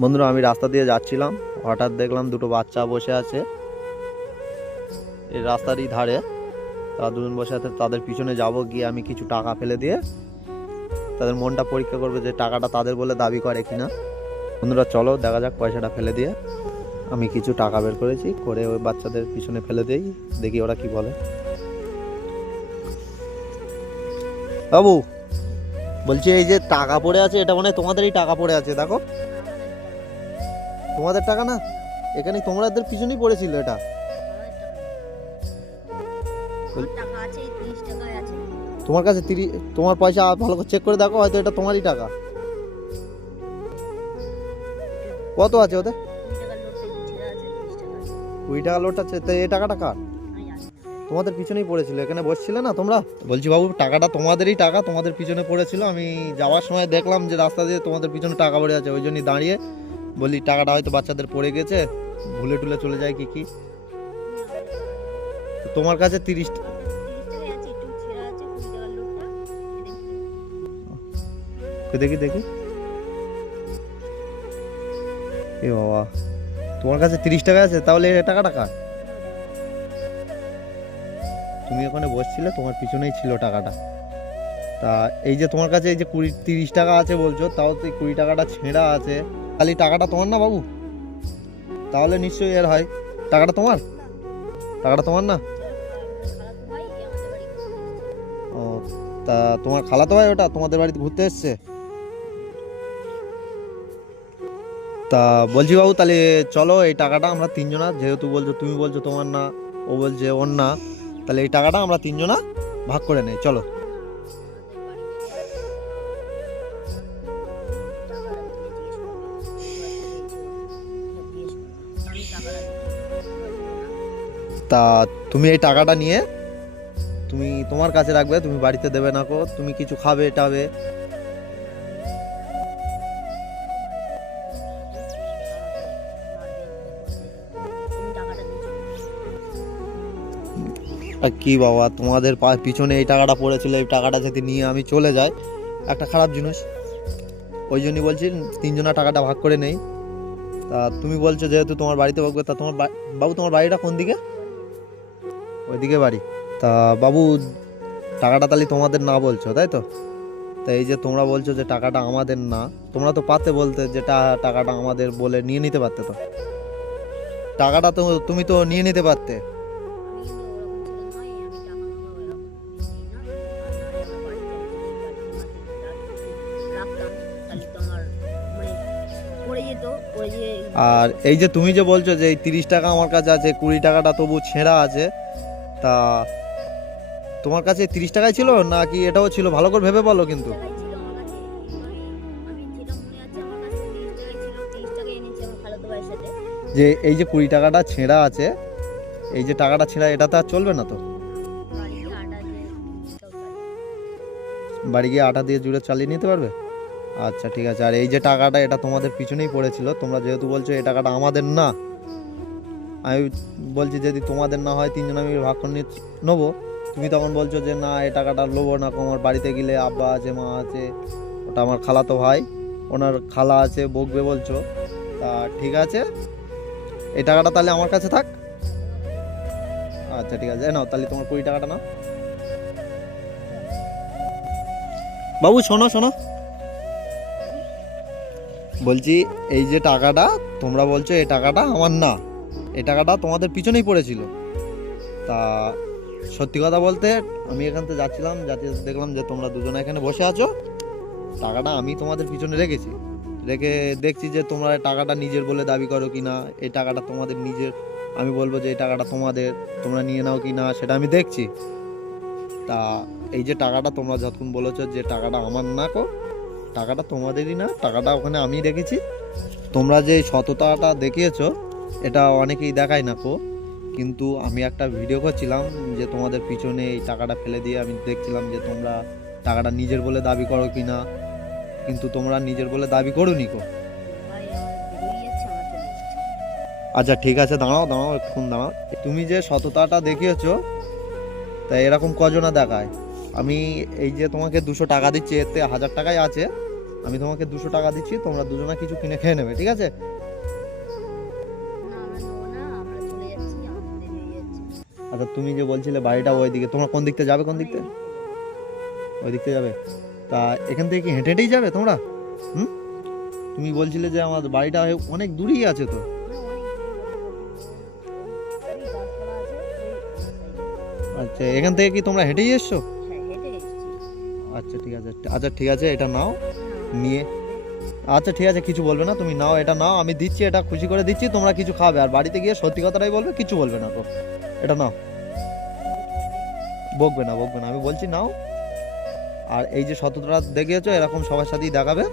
বন্ধুরা, আমি রাস্তা দিয়ে যাচ্ছিলাম। হঠাৎ দেখলাম দুটো বাচ্চা বসে আছে। এই রাস্তারই ধারে। তারা দুজন বসে আছে। তাদের পিছনে যাব, গিয়ে আমি কিছু টাকা ফেলে দিয়ে তাদের মনটা পরীক্ষা করবে যে টাকাটা তাদের বলে দাবি করে কিনা। বন্ধুরা, চলো, দেখা যাক, পয়সাটা ফেলে দিয়ে আমি কিছু টাকা বের করেছি, করে ওই বাচ্চাদের পিছনে ফেলে দেই, দেখি ওরা কি বলে। বাবু, বলছি এই যে টাকা পড়ে আছে, এটা মানে তোমাদেরই টাকা পড়ে আছে, দেখো। তোমাদের টাকা না? এখানে তোমাদের পিছনেই পড়েছিল এটা। তোমার কাছে তিরিশ তোমার পয়সা ভালো করে চেক করে দেখো হয়তো এটা তোমারই টাকা। কত আছে ওদের? কুড়ি টাকা লোট আছে তো এই টাকাটা কার? তোমাদের পিছনেই পড়েছিল এখানে বসছিলে না তোমরা? বলছি বাবু টাকাটা তোমাদেরই টাকা তোমাদের পিছনে পড়েছিল আমি যাওয়ার সময় দেখলাম যে রাস্তা দিয়ে তোমাদের পিছনে টাকা পড়ে আছে ওই জন্যই দাঁড়িয়ে বলি, টাকাটা হয়তো বাচ্চাদের পড়ে গেছে, ভুলে টুলে চলে যায় কি কি। তোমার কাছে তিরিশ। দেখি দেখি। এ বাবা, তোমার কাছে তিরিশ টাকা আছে, তাহলে টাকা টাকা তুমি ওখানে বসছিলে, তোমার পিছনেই ছিল টাকাটা। তা এই যে তোমার কাছে এই যে কুড়ি তিরিশ টাকা আছে বলছো, তাও তো কুড়ি টাকাটা ছেঁড়া আছে। খালি টাকাটা তোমার না, বাবু? তাহলে নিশ্চয়ই এর হয়। টাকাটা তোমার? টাকাটা তোমার না। ও, তা তোমার খালাতো ভাই ওটা তোমাদের বাড়িতে ঘুরতে এসছে? তা বলছি বাবু, তাহলে চলো, এই টাকাটা আমরা তিনজনা, যেহেতু বলছো তুমি বলছো তোমার না, ও বলছে ওর না, তাহলে এই টাকাটা আমরা তিনজনা ভাগ করে নেই, চলো। তা তুমি এই টাকাটা নিয়ে তুমি তোমার কাছে রাখবে, তুমি বাড়িতে দেবে না কো, তুমি কিছু খাবে, টাবে। কি বাবা, তোমাদের পিছনে এই টাকাটা পড়েছিল, এই টাকাটা যদি নিয়ে আমি চলে যাই, একটা খারাপ জিনিস। ওই জন্যই বলছি, তিনজনা টাকাটা ভাগ করে নেই। তা তুমি বলছো যেহেতু তোমার বাড়িতে ভাগবে তা তোমার বাবু, তোমার বাড়িটা কোন দিকে? ওইদিকে বাড়ি। তা বাবু, টাকাটা তাহলে তোমাদের না বলছো, তাই তো? তা এই যে তোমরা বলছো যে টাকাটা আমাদের না, তোমরা তো পারতে বলতে যে টাকাটা আমাদের বলে নিয়ে নিতে পারতে তো? টাকাটা তো তুমি তো নিয়ে নিতে পারতে। আর এই যে তুমি যে বলছো যে এই তিরিশ টাকা আমার কাছে আছে, কুড়ি টাকাটা তবু ছেঁড়া আছে তা তোমার কাছে তিরিশ টাকাই ছিল নাকি এটাও ছিল? ভালো করে ভেবে বলো কিন্তু। যে এই যে কুড়ি টাকাটা ছেঁড়া আছে, এই যে টাকাটা ছেঁড়া, এটা তো আর চলবে না তো? বাড়ি গিয়ে আটা দিয়ে জুড়ে চালিয়ে নিতে পারবে? আচ্ছা ঠিক আছে। আর এই যে টাকাটা, এটা তোমাদের পিছনেই পড়েছিল, তোমরা যেহেতু বলছো এই টাকাটা আমাদের না আমি বলছি যদি তোমাদের না হয়, তিনজন আমি ভাগ করে নিয়ে নেব। তুমি তখন বলছো যে, না, এই টাকাটা নেব না আমার বাড়িতে গেলে আব্বা আছে, মা আছে, ওটা আমার খালাতো ভাই, ওনার খালা আছে, বকবে বলছো। তা ঠিক আছে, এই টাকাটা তাহলে আমার কাছে থাক। আচ্ছা ঠিক আছে নাও, তাহলে তোমার কুড়ি টাকাটা নাও। বাবু, শোনো শোনো। বলছি, এই যে টাকাটা, তোমরা বলছো, এই টাকাটা আমার না। এই টাকাটা তোমাদের পিছনেই পড়েছিল। তা সত্যি কথা বলতে আমি এখান থেকে যাচ্ছিলাম, যাতে দেখলাম যে তোমরা দুজনে এখানে বসে আছো। টাকাটা আমি তোমাদের পিছনে রেখেছি। রেখে দেখছি যে তোমরা টাকাটা নিজের বলে দাবি করো কি না এই টাকাটা তোমাদের নিজের, আমি বলব যে এই টাকাটা তোমাদের, তোমরা নিয়ে নাও কি না সেটা আমি দেখছি। তা এই যে টাকাটা তোমরা যতক্ষণ বলেছ যে টাকাটা আমার না কো, টাকাটা তোমাদেরই না, টাকাটা ওখানে আমি রেখেছি। তোমরা যে সততাটা দেখিয়েছো এটা অনেকেই দেখায় না কো কিন্তু আমি একটা ভিডিও করছিলাম যে তোমাদের পিছনে এই টাকাটা ফেলে দিয়ে আমি দেখছিলাম যে তোমরা টাকাটা নিজের বলে দাবি করো কি না কিন্তু তোমরা নিজের বলে দাবি কো। আমার চলে যাচ্ছে আচ্ছা ঠিক আছে, দাঁড়াও দাঁড়াও একটুক্ষণ দাঁড়াও। তুমি যে সততাটা দেখিয়েছো, তা এরকম কজনা দেখায়? আমি এই যে তোমাকে দুশো টাকা দিচ্ছি, এতে হাজার টাকাই আছে, আমি তোমাকে দুশো টাকা দিচ্ছি, তোমরা দুজনা কিছু কিনে খেয়ে নেবে, ঠিক আছে? আচ্ছা তুমি যে বলছিলে বাড়িটা ওই দিকে তোমরা কোন দিকতে যাবে, কোন দিকতে? ওই দিকতে যাবে? তা এখান থেকে কি হেঁটে হেঁটেই যাবে তোমরা? হুম? তুমি বলছিলে যে আমার বাড়িটা অনেক দূরেই আছে তো। আচ্ছা এখান থেকে কি তোমরা হেঁটেই এসছো? আচ্ছা ঠিক আছে। আচ্ছা ঠিক আছে, এটা নাও, নিয়ে। আচ্ছা ঠিক আছে, কিছু বলবে না, তুমি নাও, এটা নাও, আমি দিচ্ছি, এটা খুশি করে দিচ্ছি, তোমরা কিছু খাবে। আর বাড়িতে গিয়ে সত্যি কথাটাই বলবে, কিছু বলবে না তো। এটা নাও। বকবে না বকবে না। আমি বলছি নাও। আর এই যে শতটা দেখিয়েছো, এরকম সবার সাথেই দেখাবে।